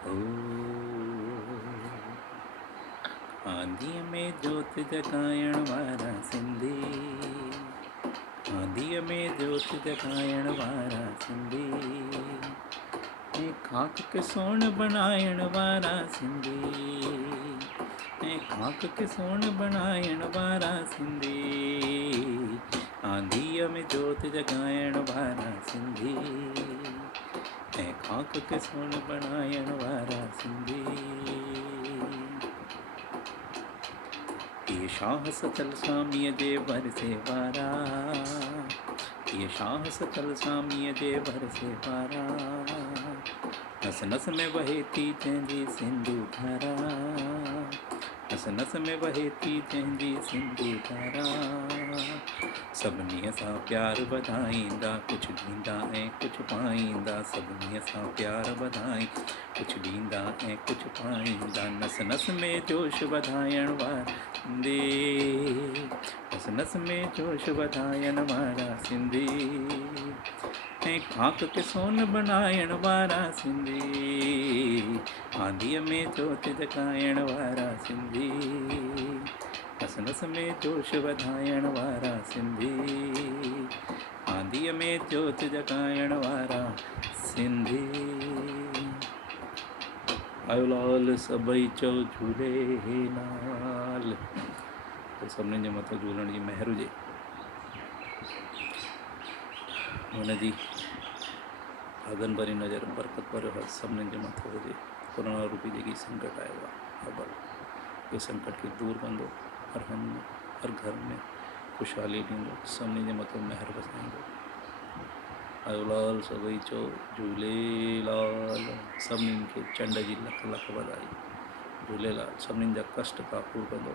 ओ आंधीअ में जोत जगाइण वारा सिंधी, आंधीअ में जोत जगाइण वारा सिंधी, ऐं खाक खे सोन बणाइण वारा सिंधी, ऐं खाक खे सोन बणाइण वारा सिंधी, आंधीअ में जोत जगाइण वारा सिंधी, ऐं खाक खे सोन बणाइण वारा सिंधी। ये शाह सतल स्वामीअ जे भरसे वारा, ये शाह सतल स्वामीअ जे भरसे वारा, नस नस में वहे थी जंहिंजी सिंधू धारा, नस नस में वहे थी जंहिंजी सिंधू धारा, सभिनीअ सां प्यार वधाईंदा, कुझु ॾींदा ऐं कुझु पाईंदा, सभिनीअ सां प्यार वधाई कुझु ॾींदा ऐं कुझु पाईंदा, नस नस में जोश वधाइण वारा सिंधी, नस नस में जोश वधाइण वारा सिंधी, ऐं खाक खे सोन बणाइण वारा सिंधी, आंधीअ में जोत जगाइण वारा सिंधी, नस नस में जोश वधाइण वारा सिंधी, आंधीअ में जोत जगाइण वारा सिंधी। आयोलाल सभई चओ झूलेलाल। तो सभिनीनि जे मथां झूलण जी महिर हुजे, हुनजी अगन भरी नज़र बरकत भरियो हथ सभिनीनि जे मथां हुजे। कोरोना रूपी जेकी संकट आयो आहे अबल, इहो संकट खे दूर कंदो, हर हंधि हर घर में खुशहाली ॾींदो, सभिनीनि जे मथां महिर वसाईंदो। आयोलाल सभई चओ झूलेलाल। सभिनीनि खे चंड जी लख लख वधाई। झूलेलाल सभिनीनि जा कष्ट काफ़ूर कंदो,